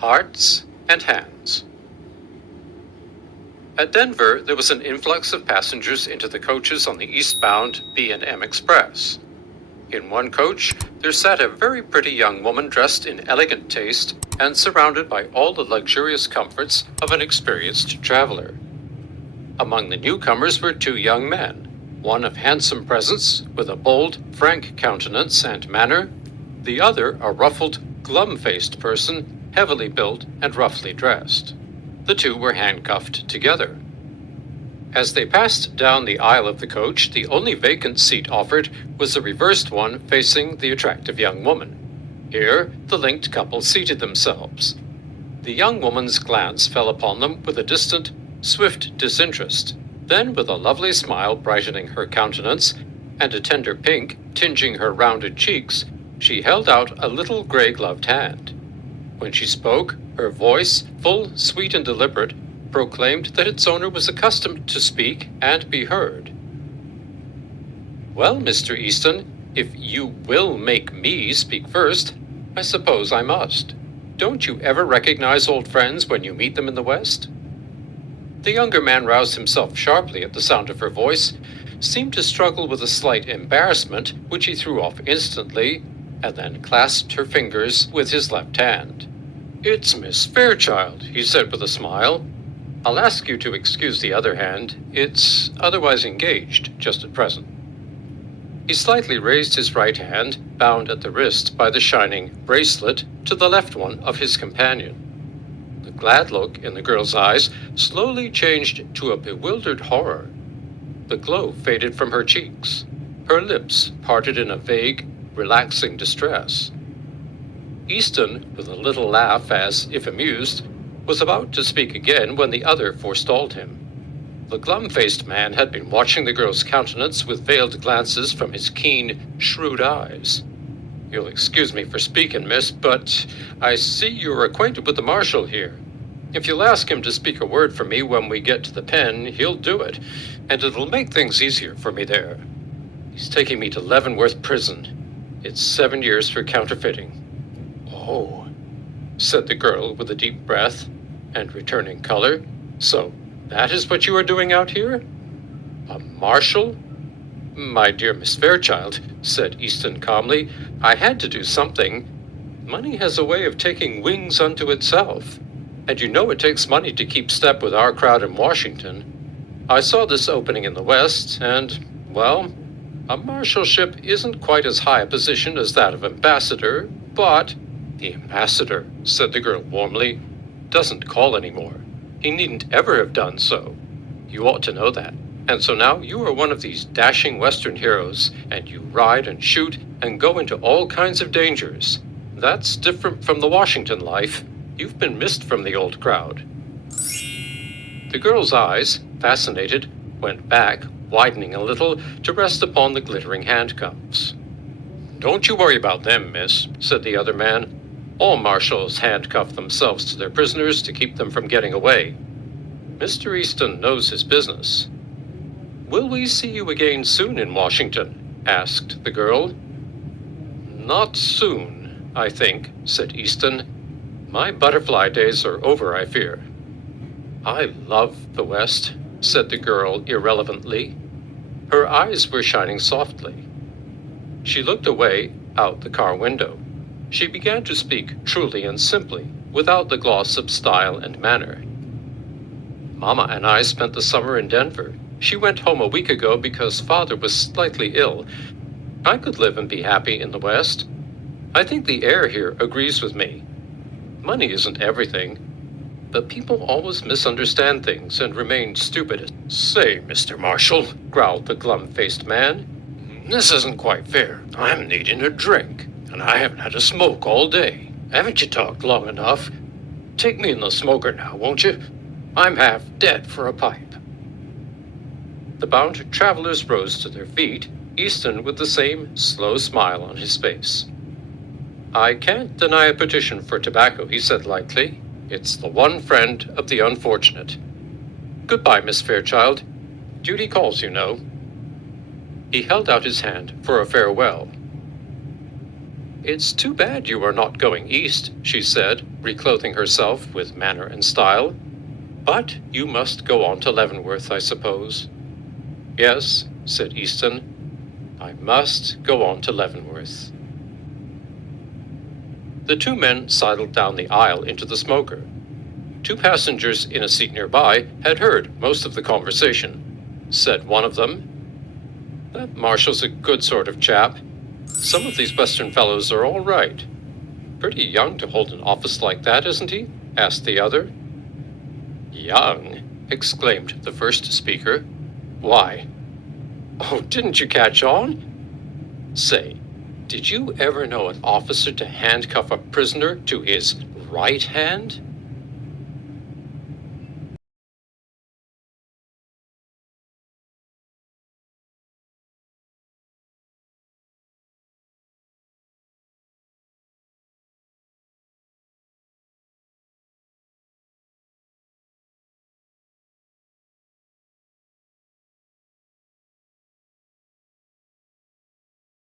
Hearts and hands. At Denver, there was an influx of passengers into the coaches on the eastbound B&M Express. In one coach, there sat a very pretty young woman dressed in elegant taste and surrounded by all the luxurious comforts of an experienced traveler. Among the newcomers were two young men, one of handsome presence with a bold, frank countenance and manner, the other a ruffled, glum-faced person, heavily built and roughly dressed. The two were handcuffed together. As they passed down the aisle of the coach, the only vacant seat offered was the reversed one facing the attractive young woman. Here, the linked couple seated themselves. The young woman's glance fell upon them with a distant, swift disinterest. Then, with a lovely smile brightening her countenance and a tender pink tinging her rounded cheeks, she held out a little gray-gloved hand. When she spoke, her voice, full, sweet, and deliberate, proclaimed that its owner was accustomed to speak and be heard. "Well, Mr. Easton, if you will make me speak first, I suppose I must. Don't you ever recognize old friends when you meet them in the West?" The younger man roused himself sharply at the sound of her voice, seemed to struggle with a slight embarrassment, which he threw off instantly, and then clasped her fingers with his left hand. "It's Miss Fairchild," he said with a smile. "I'll ask you to excuse the other hand. It's otherwise engaged just at present." He slightly raised his right hand, bound at the wrist by the shining bracelet, to the left one of his companion. The glad look in the girl's eyes slowly changed to a bewildered horror. The glow faded from her cheeks. Her lips parted in a vague, relaxing distress. Easton, with a little laugh as if amused, was about to speak again when the other forestalled him. The glum-faced man had been watching the girl's countenance with veiled glances from his keen, shrewd eyes. "You'll excuse me for speaking, miss, but I see you're acquainted with the marshal here. If you'll ask him to speak a word for me when we get to the pen, he'll do it, and it'll make things easier for me there. He's taking me to Leavenworth Prison. It's 7 years for counterfeiting." "Oh," said the girl with a deep breath and returning color. "So that is what you are doing out here? A marshal?" "My dear Miss Fairchild," said Easton calmly, "I had to do something. Money has a way of taking wings unto itself, and you know it takes money to keep step with our crowd in Washington. I saw this opening in the West, and, well, a marshalship isn't quite as high a position as that of ambassador, but—" "The ambassador," said the girl warmly, "doesn't call anymore. He needn't ever have done so. You ought to know that. And so now you are one of these dashing Western heroes, and you ride and shoot and go into all kinds of dangers. That's different from the Washington life. You've been missed from the old crowd." The girl's eyes, fascinated, went back, widening a little, to rest upon the glittering handcuffs. "Don't you worry about them, miss," said the other man. "All marshals handcuff themselves to their prisoners to keep them from getting away. Mr. Easton knows his business." "Will we see you again soon in Washington?" asked the girl. "Not soon, I think," said Easton. "My butterfly days are over, I fear." "I love the West," said the girl irrelevantly. Her eyes were shining softly. She looked away out the car window. She began to speak truly and simply, without the gloss of style and manner. "Mama and I spent the summer in Denver. She went home a week ago because Father was slightly ill. I could live and be happy in the West. I think the air here agrees with me. Money isn't everything, but people always misunderstand things and remain stupid." "Say, Mr. Marshall," growled the glum-faced man, "this isn't quite fair. I'm needing a drink, and I haven't had a smoke all day. Haven't you talked long enough? Take me in the smoker now, won't you? I'm half dead for a pipe." The bound travelers rose to their feet, Easton with the same slow smile on his face. "I can't deny a petition for tobacco," he said lightly. "It's the one friend of the unfortunate. Goodbye, Miss Fairchild. Duty calls, you know." He held out his hand for a farewell. "It's too bad you are not going east," she said, reclothing herself with manner and style. "But you must go on to Leavenworth, I suppose." "Yes," said Easton, "I must go on to Leavenworth." The two men sidled down the aisle into the smoker. Two passengers in a seat nearby had heard most of the conversation. Said one of them, "That Marshall's a good sort of chap. Some of these Western fellows are all right." "Pretty young to hold an office like that, isn't he?" asked the other. "Young?" exclaimed the first speaker. "Why? Oh, didn't you catch on? Say, did you ever know an officer to handcuff a prisoner to his right hand?"